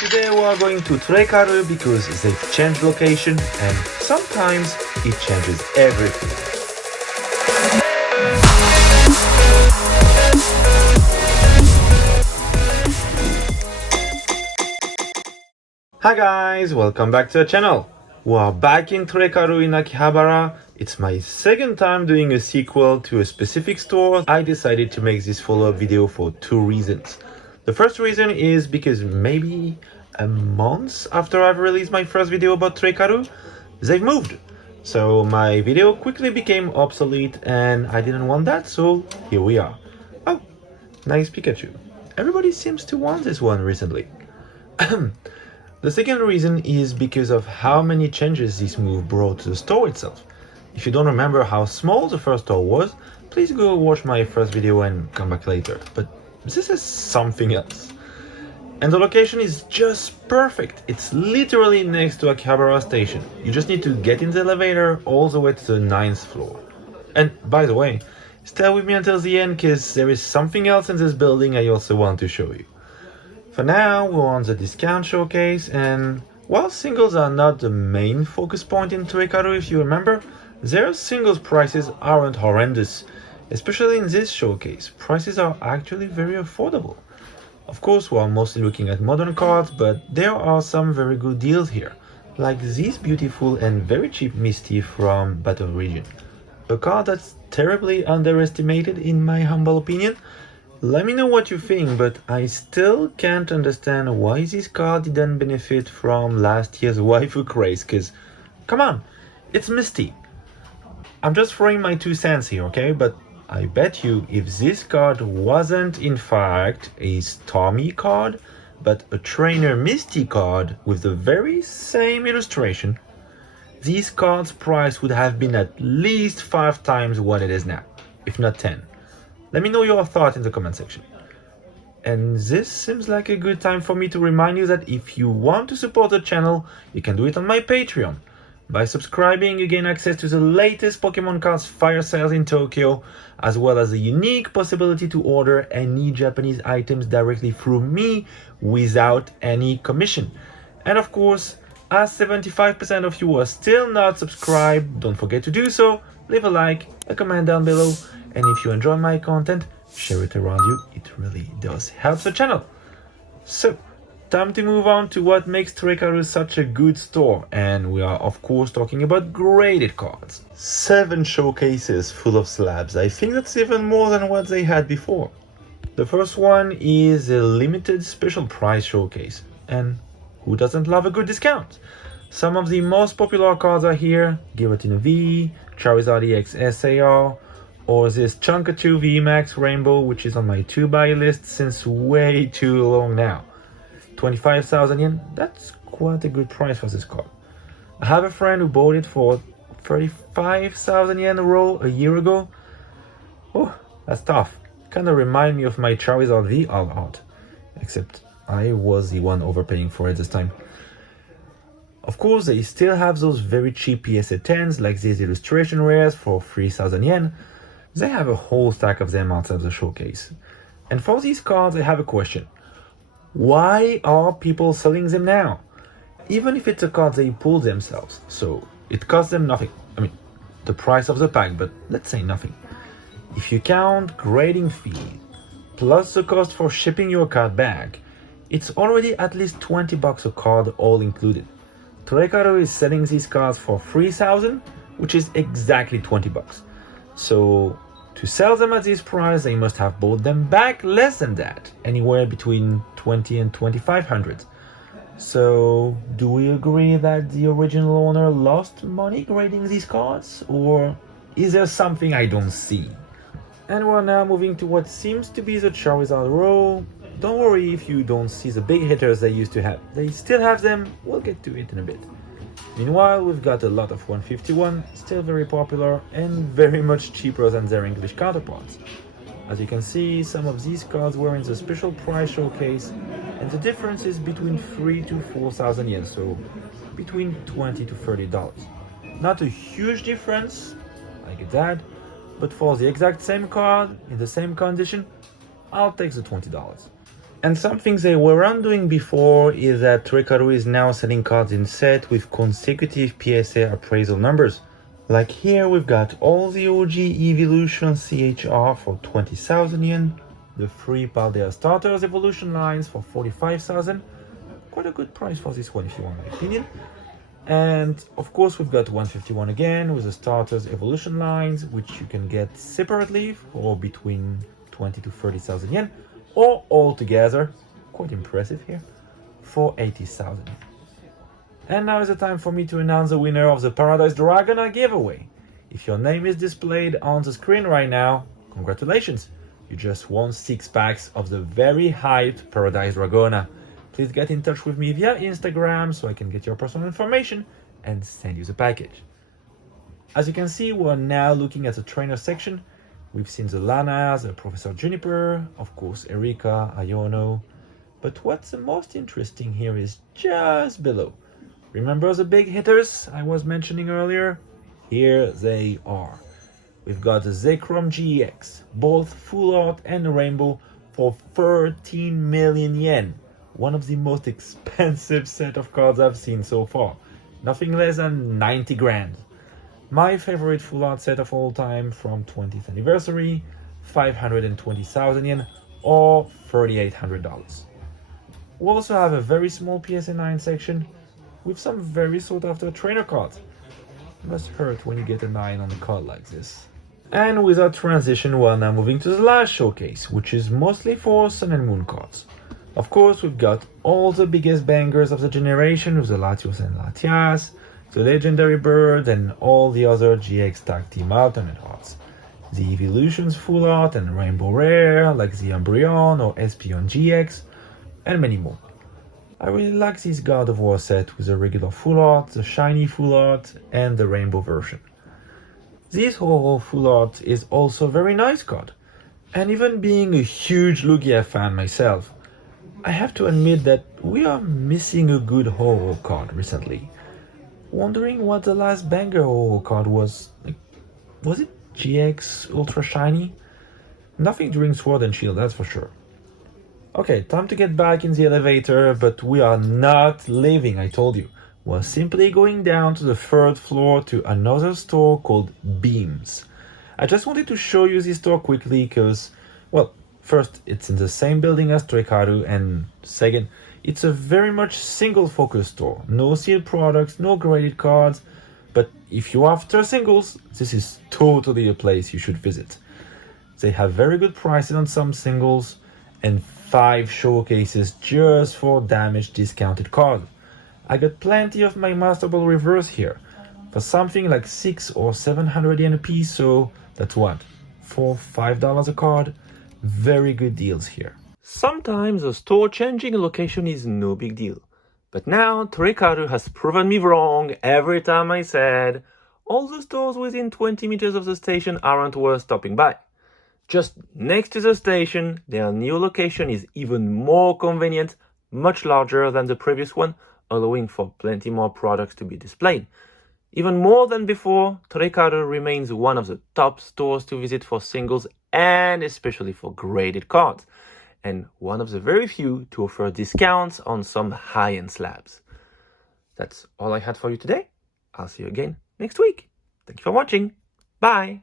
Today we are going to Torecaru because they've changed location and sometimes it changes everything. Hi guys, welcome back to the channel. We are back in Torecaru in Akihabara. It's my second time doing a sequel to a specific store. I decided to make this follow-up video for two reasons. The first reason is because maybe a month after I've released my first video about Torecaru, they've moved. So my video quickly became obsolete and I didn't want that, so here we are. Oh, nice Pikachu. Everybody seems to want this one recently. The second reason is because of how many changes this move brought to the store itself. If you don't remember how small the first store was, please go watch my first video and come back later. But this is something else. And the location is just perfect. It's literally next to Akihabara station. You just need to get in the elevator all the way to the 9th floor. And by the way, stay with me until the end because there is something else in this building I also want to show you. For now, we're on the discount showcase, and while singles are not the main focus point in Torecaru, if you remember, their singles prices aren't horrendous. Especially in this showcase, prices are actually very affordable. Of course, we are mostly looking at modern cards, but there are some very good deals here, like this beautiful and very cheap Misty from Battle Region. A card that's terribly underestimated in my humble opinion. Let me know what you think, but I still can't understand why this card didn't benefit from last year's waifu craze, cause come on, it's Misty. I'm just throwing my 2 cents here, okay? But I bet you if this card wasn't in fact a Stormy card, but a Trainer Misty card with the very same illustration, this card's price would have been at least 5 times what it is now, if not 10. Let me know your thoughts in the comment section. And this seems like a good time for me to remind you that if you want to support the channel, you can do it on my Patreon. By subscribing, you gain access to the latest Pokemon cards fire sales in Tokyo, as well as the unique possibility to order any Japanese items directly through me without any commission. And of course, as 75% of you are still not subscribed, don't forget to do so, leave a like, a comment down below, and if you enjoy my content, share it around you, it really does help the channel. So, time to move on to what makes Torecaru such a good store, and we are of course talking about graded cards. 7 showcases full of slabs. I think that's even more than what they had before. The first one is a limited special price showcase, and who doesn't love a good discount? Some of the most popular cards are here: Giratina V, Charizard EX SAR, or this Chunka2 VMAX Rainbow, which is on my to-buy list since way too long now. 25,000 yen, that's quite a good price for this card. I have a friend who bought it for 35,000 yen raw a year ago. Oh, that's tough. Kinda remind me of my Charizard V art, except I was the one overpaying for it this time. Of course, they still have those very cheap PSA 10s like these illustration rares for 3,000 yen. They have a whole stack of them outside the showcase. And for these cards, I have a question. Why are people selling them now? Even if it's a card they pulled themselves, so it costs them nothing. I mean, the price of the pack, but let's say nothing. If you count grading fee, plus the cost for shipping your card back, it's already at least $20 a card all included. Torecaru is selling these cards for 3,000, which is exactly $20. So to sell them at this price, they must have bought them back less than that, anywhere between 20 and 2,500. So do we agree that the original owner lost money grading these cards, or is there something I don't see? And we're now moving to what seems to be the Charizard row. Don't worry if you don't see the big hitters they used to have. They still have them, we'll get to it in a bit. Meanwhile, we've got a lot of 151, still very popular and very much cheaper than their English counterparts. As you can see, some of these cards were in the special price showcase, and the difference is between 3 to 4,000 yen, so between $20 to $30. Not a huge difference, I get that, but for the exact same card, in the same condition, I'll take the $20. And something they weren't doing before is that Torecaru is now selling cards in set with consecutive PSA appraisal numbers. Like here we've got all the OG Evolution CHR for 20,000 yen, the 3 Paldea Starters Evolution lines for 45,000, quite a good price for this one if you want my opinion. And of course we've got 151 again with the Starters Evolution lines, which you can get separately for between 20 to 30,000 yen, or all together, quite impressive here, for 80,000. And now is the time for me to announce the winner of the Paradise Dragona giveaway. If your name is displayed on the screen right now, congratulations! You just won 6 packs of the very hyped Paradise Dragona. Please get in touch with me via Instagram so I can get your personal information and send you the package. As you can see, we're now looking at the trainer section. We've seen the Lanas, the Professor Juniper, of course Erika, Iono. But what's the most interesting here is just below. Remember the big hitters I was mentioning earlier? Here they are. We've got the Zekrom GX, both full art and rainbow, for 13 million yen. One of the most expensive set of cards I've seen so far. Nothing less than 90 grand. My favorite full art set of all time from 20th anniversary, 520,000 yen or $3,800. We also have a very small PSA 9 section with some very sought after trainer cards. It must hurt when you get a 9 on a card like this. And without transition, we're now moving to the last showcase, which is mostly for Sun and Moon cards. Of course, we've got all the biggest bangers of the generation with the Latios and Latias, the Legendary Bird, and all the other GX Tag Team alternate arts. The Evolutions Full Art and Rainbow Rare, like the Umbreon or Espion GX, and many more. I really like this God of War set with the regular Full Art, the Shiny Full Art, and the Rainbow version. This whole Full Art is also a very nice card, and even being a huge Lugia fan myself, I have to admit that we are missing a good Ho-Oh card recently. Wondering what the last banger Ho-Oh card was. Was it GX Ultra Shiny? Nothing during Sword and Shield, that's for sure. Okay, time to get back in the elevator, but we are not leaving, I told you. We're simply going down to the 3rd floor to another store called Beams. I just wanted to show you this store quickly because, well, first, it's in the same building as Torecaru, and second, it's a very much single-focus store. No sealed products, no graded cards, but if you're after singles, this is totally a place you should visit. They have very good prices on some singles, and 5 showcases just for damaged discounted cards. I got plenty of my Master Ball Reverse here, for something like 600 or 700 yen a piece, so that's what, $4-5 a card? Very good deals here. Sometimes a store changing location is no big deal. But now Torecaru has proven me wrong every time I said all the stores within 20 meters of the station aren't worth stopping by. Just next to the station, their new location is even more convenient, much larger than the previous one, allowing for plenty more products to be displayed. Even more than before, Torecaru remains one of the top stores to visit for singles and especially for graded cards, and one of the very few to offer discounts on some high-end slabs. That's all I had for you today. I'll see you again next week. Thank you for watching. Bye!